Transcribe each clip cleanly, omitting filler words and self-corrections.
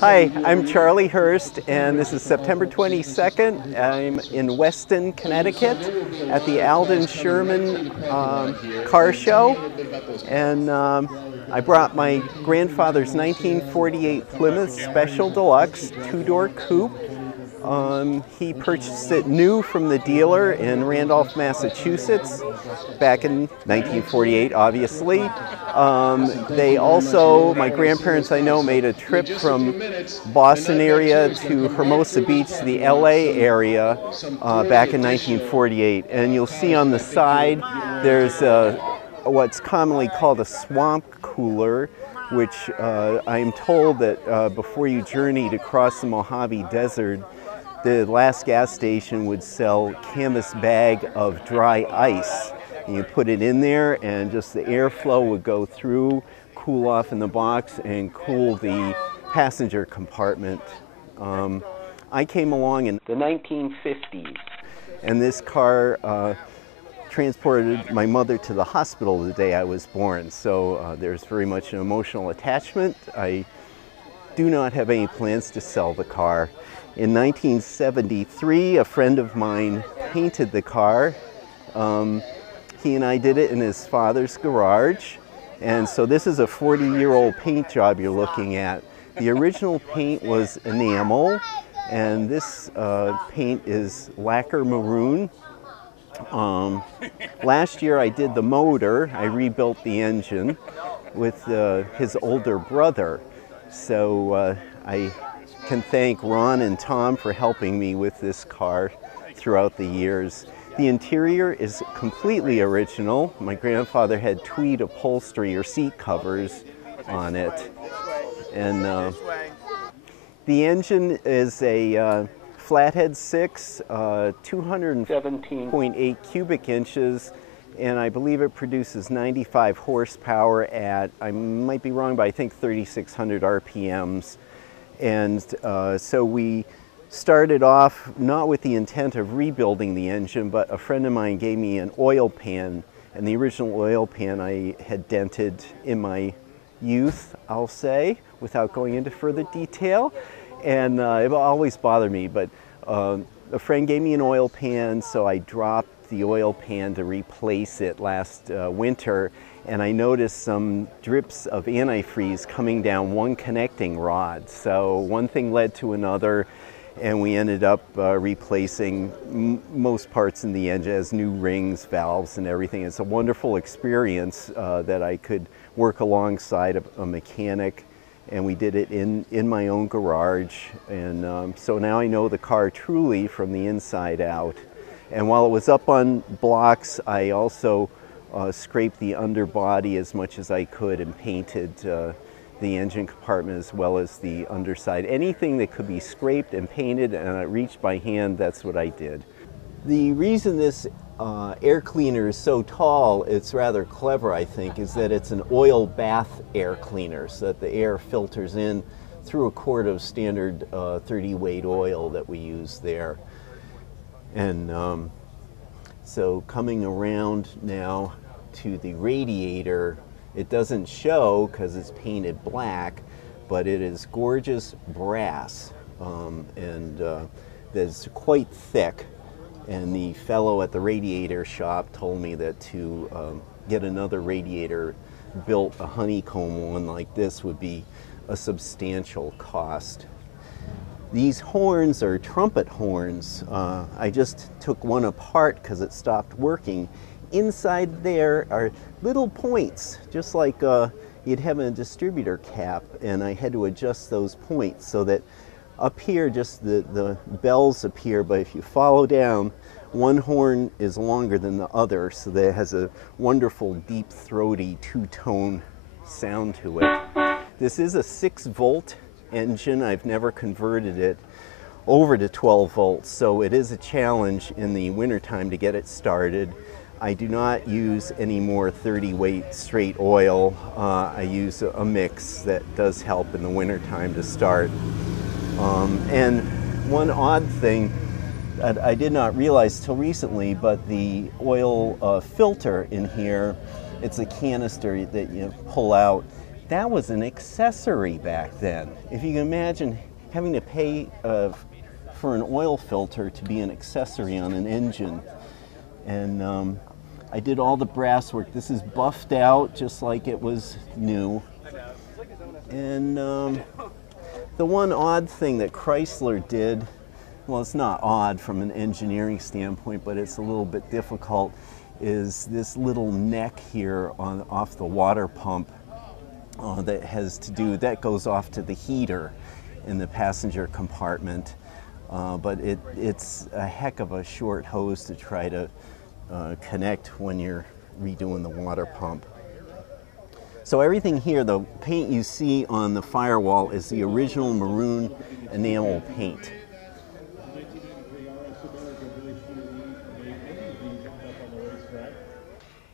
Hi, I'm Charlie Hurst, and this is September 22nd. I'm in Weston, Connecticut at the Alden Sherman car show, and I brought my grandfather's 1948 Plymouth Special Deluxe two-door coupe. He purchased it new from the dealer in Randolph, Massachusetts, back in 1948, obviously. They also, my grandparents I know, made a trip from Boston area to Hermosa Beach to the LA area back in 1948. And you'll see on the side there's what's commonly called a swamp cooler, which I'm told that before you journeyed across the Mojave Desert, the last gas station would sell canvas bag of dry ice. And you put it in there and just the airflow would go through, cool off in the box, and cool the passenger compartment. I came along in the 1950s, and this car transported my mother to the hospital the day I was born, so there's very much an emotional attachment. I do not have any plans to sell the car. In 1973, a friend of mine painted the car. He and I did it in his father's garage, and so this is a 40-year-old paint job you're looking at. The original paint was enamel, and this paint is lacquer maroon. Last year I did the motor. I rebuilt the engine with his older brother. So I can thank Ron and Tom for helping me with this car throughout the years. The interior is completely original. My grandfather had tweed upholstery or seat covers on it. And the engine is a Flathead 6, 217.8 cubic inches, and I believe it produces 95 horsepower at, I might be wrong, but I think 3,600 RPMs. And so we started off not with the intent of rebuilding the engine, but a friend of mine gave me an oil pan, and the original oil pan I had dented in my youth, I'll say, without going into further detail. And it always bothered me, but a friend gave me an oil pan, so I dropped the oil pan to replace it last winter, and I noticed some drips of antifreeze coming down one connecting rod. So one thing led to another, and we ended up replacing most parts in the engine as new rings, valves, and everything. It's a wonderful experience that I could work alongside a mechanic, and we did it in my own garage. And so now I know the car truly from the inside out. And while it was up on blocks, I also scraped the underbody as much as I could and painted the engine compartment as well as the underside. Anything that could be scraped and painted and reached by hand, that's what I did. The reason this air cleaner is so tall, it's rather clever, I think, is that it's an oil bath air cleaner, so that the air filters in through a quart of standard 30 weight oil that we use there. And so coming around now to the radiator, it doesn't show because it's painted black, but it is gorgeous brass, and that's quite thick. And the fellow at the radiator shop told me that to get another radiator built, a honeycomb one like this, would be a substantial cost. These horns are trumpet horns. I just took one apart because it stopped working. Inside there are little points, just like you'd have in a distributor cap, and I had to adjust those points so that up here just the bells appear, but if you follow down, one horn is longer than the other, so that it has a wonderful deep throaty two-tone sound to it. This is a 6-volt engine. I've never converted it over to 12 volts, so it is a challenge in the wintertime to get it started. I do not use any more 30 weight straight oil. I use a mix that does help in the wintertime to start. And one odd thing that I did not realize till recently, but the oil filter in here, it's a canister that you pull out. that was an accessory back then. If you can imagine having to pay for an oil filter to be an accessory on an engine. And I did all the brass work. This is buffed out just like it was new. And the one odd thing that Chrysler did, well, it's not odd from an engineering standpoint, but it's a little bit difficult, is this little neck here off the water pump that goes off to the heater in the passenger compartment. But it's a heck of a short hose to try to connect when you're redoing the water pump. So everything here, the paint you see on the firewall is the original maroon enamel paint.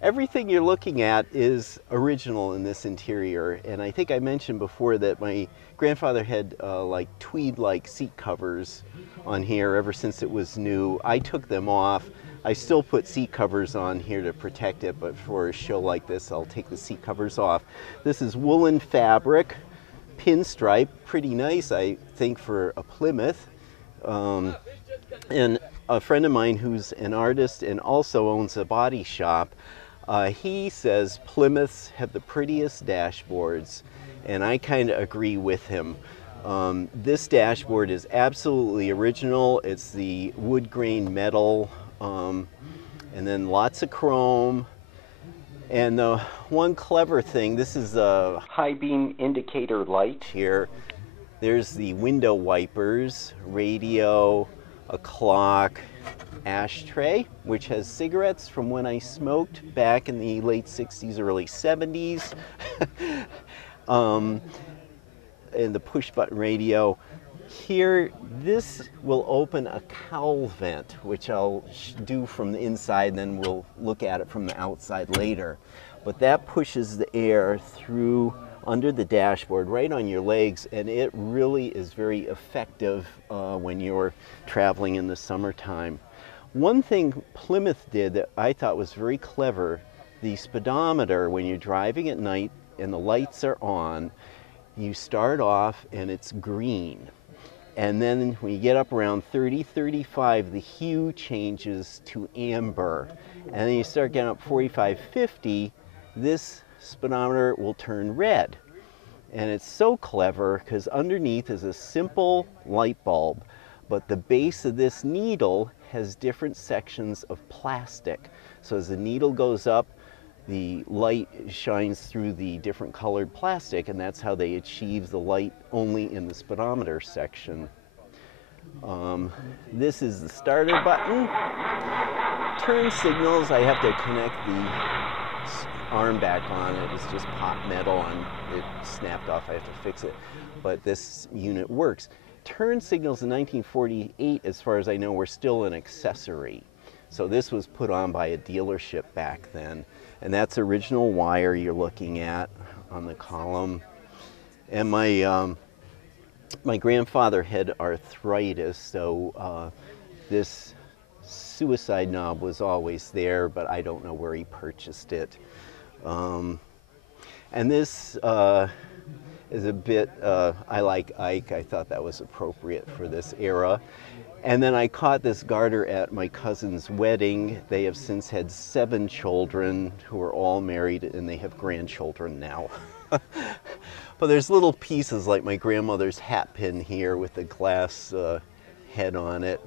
Everything you're looking at is original in this interior, and I think I mentioned before that my grandfather had like tweed-like seat covers on here ever since it was new. I took them off. I still put seat covers on here to protect it, but for a show like this, I'll take the seat covers off. This is woolen fabric, pinstripe, pretty nice, I think, for a Plymouth. And a friend of mine who's an artist and also owns a body shop, he says Plymouths have the prettiest dashboards, and I kind of agree with him. This dashboard is absolutely original. It's the wood grain metal, and then lots of chrome. And the one clever thing, this is a high beam indicator light here. There's the window wipers, radio, a clock, ashtray, which has cigarettes from when I smoked back in the late 60s, early 70s. And the push button radio. Here, this will open a cowl vent, which I'll do from the inside, then we'll look at it from the outside later. But that pushes the air through under the dashboard, right on your legs, and it really is very effective when you're traveling in the summertime. One thing Plymouth did that I thought was very clever, the speedometer, when you're driving at night and the lights are on, you start off and it's green. And then when you get up around 30, 35, the hue changes to amber. And then you start getting up 45, 50, this speedometer will turn red. And it's so clever because underneath is a simple light bulb, but the base of this needle has different sections of plastic. So as the needle goes up, the light shines through the different colored plastic, and that's how they achieve the light only in the speedometer section. This is the starter button. Turn signals, I have to connect the arm back on. It was just pop metal and it snapped off. I have to fix it. But this unit works. Turn signals in 1948, as far as I know, were still an accessory. So this was put on by a dealership back then. And that's original wire you're looking at on the column. And my grandfather had arthritis, so this suicide knob was always there, but I don't know where he purchased it. And this is a bit, I like Ike. I thought that was appropriate for this era. And then I caught this garter at my cousin's wedding. They have since had 7 children who are all married, and they have grandchildren now. But there's little pieces like my grandmother's hat pin here with the glass head on it.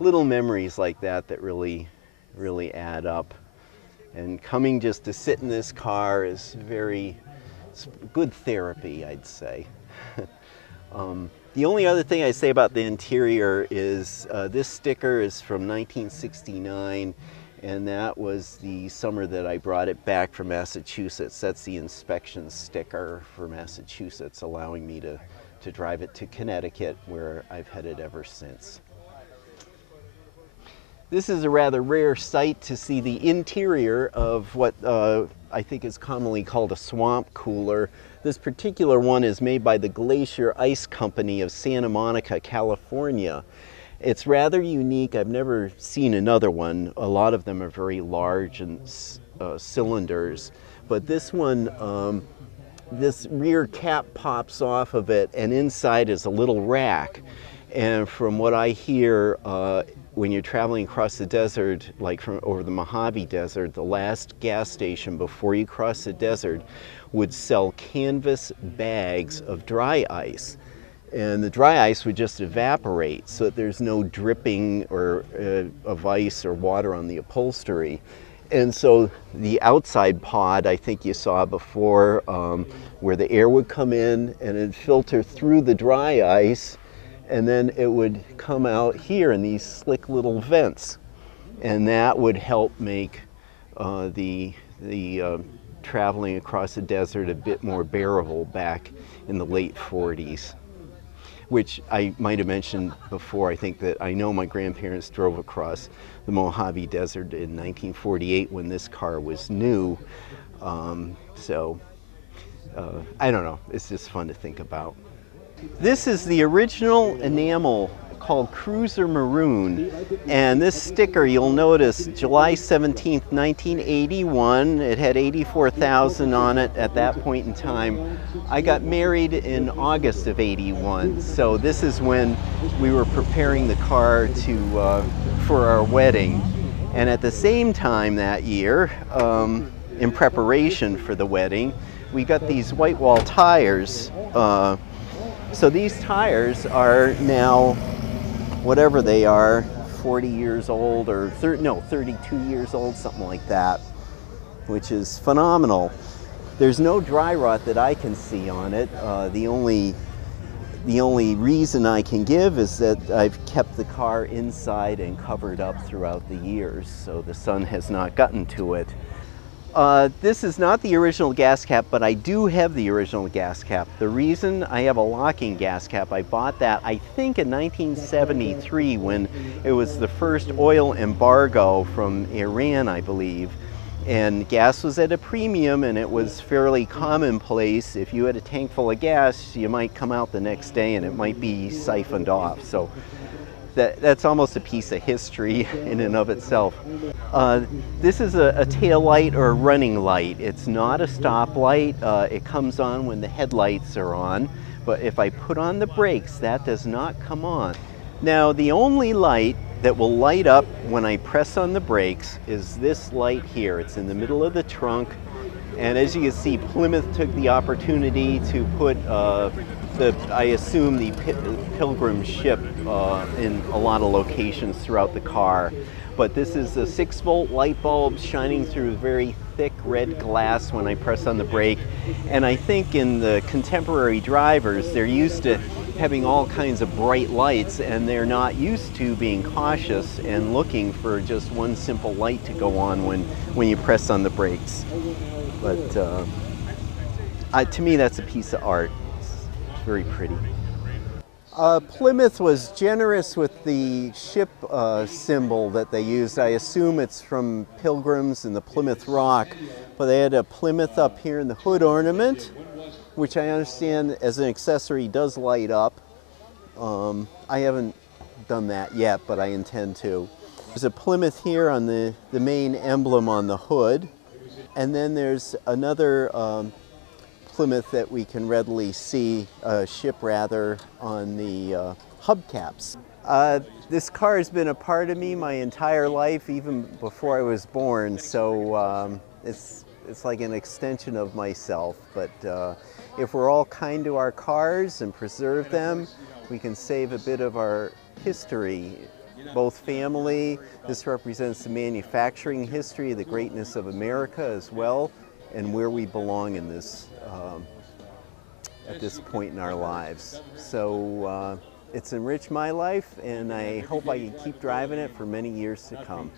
Little memories like that that really, really add up. And coming just to sit in this car is it's good therapy, I'd say. The only other thing I say about the interior is this sticker is from 1969, and that was the summer that I brought it back from Massachusetts. That's the inspection sticker for Massachusetts, allowing me to drive it to Connecticut, where I've had it ever since. This is a rather rare sight to see the interior of what I think is commonly called a swamp cooler. This particular one is made by the Glacier Ice Company of Santa Monica, California. It's rather unique. I've never seen another one. A lot of them are very large and cylinders, but this one this rear cap pops off of it, and inside is a little rack. And from what I hear, when you're traveling across the desert, like from over the Mojave Desert, the last gas station before you cross the desert would sell canvas bags of dry ice. And the dry ice would just evaporate so that there's no dripping or of ice or water on the upholstery. And so the outside pod, I think you saw before, where the air would come in and it'd filter through the dry ice, and then it would come out here in these slick little vents. And that would help make the traveling across the desert a bit more bearable back in the late 40s. Which I might have mentioned before, I think that I know my grandparents drove across the Mojave Desert in 1948 when this car was new. I don't know, it's just fun to think about. This is the original enamel called Cruiser Maroon, and this sticker, you'll notice, July 17th, 1981. It had 84,000 on it at that point in time. I got married in August of 81, so this is when we were preparing the car for our wedding. And at the same time that year, in preparation for the wedding, we got these white wall tires. So these tires are now, whatever they are, 40 years old or 32 years old, something like that, which is phenomenal. There's no dry rot that I can see on it. The only reason I can give is that I've kept the car inside and covered up throughout the years, so the sun has not gotten to it. This is not the original gas cap, but I do have the original gas cap. The reason I have a locking gas cap, I bought that I think in 1973 when it was the first oil embargo from Iran, I believe. And gas was at a premium, and it was fairly commonplace. If you had a tank full of gas, you might come out the next day and it might be siphoned off. So that's almost a piece of history in and of itself. This is a tail light or a running light. It's not a stop light. It comes on when the headlights are on, but if I put on the brakes, that does not come on. Now, the only light that will light up when I press on the brakes is this light here. It's in the middle of the trunk, and as you can see, Plymouth took the opportunity to put I assume the Pilgrim ship in a lot of locations throughout the car. But this is a 6-volt light bulb shining through very thick red glass when I press on the brake. And I think in the contemporary drivers, they're used to having all kinds of bright lights, and they're not used to being cautious and looking for just one simple light to go on when you press on the brakes. But to me, that's a piece of art. Very pretty. Plymouth was generous with the ship symbol that they used. I assume it's from Pilgrims and the Plymouth Rock, but they had a Plymouth up here in the hood ornament, which I understand as an accessory does light up. I haven't done that yet, but I intend to. There's a Plymouth here on the main emblem on the hood, and then there's another Plymouth that we can readily see, ship rather, on the hubcaps. This car has been a part of me my entire life, even before I was born, so it's like an extension of myself. But if we're all kind to our cars and preserve them, we can save a bit of our history, both family. This represents the manufacturing history, the greatness of America as well, and where we belong in this at this point in our lives. So it's enriched my life, and I hope I can keep driving it for many years to come.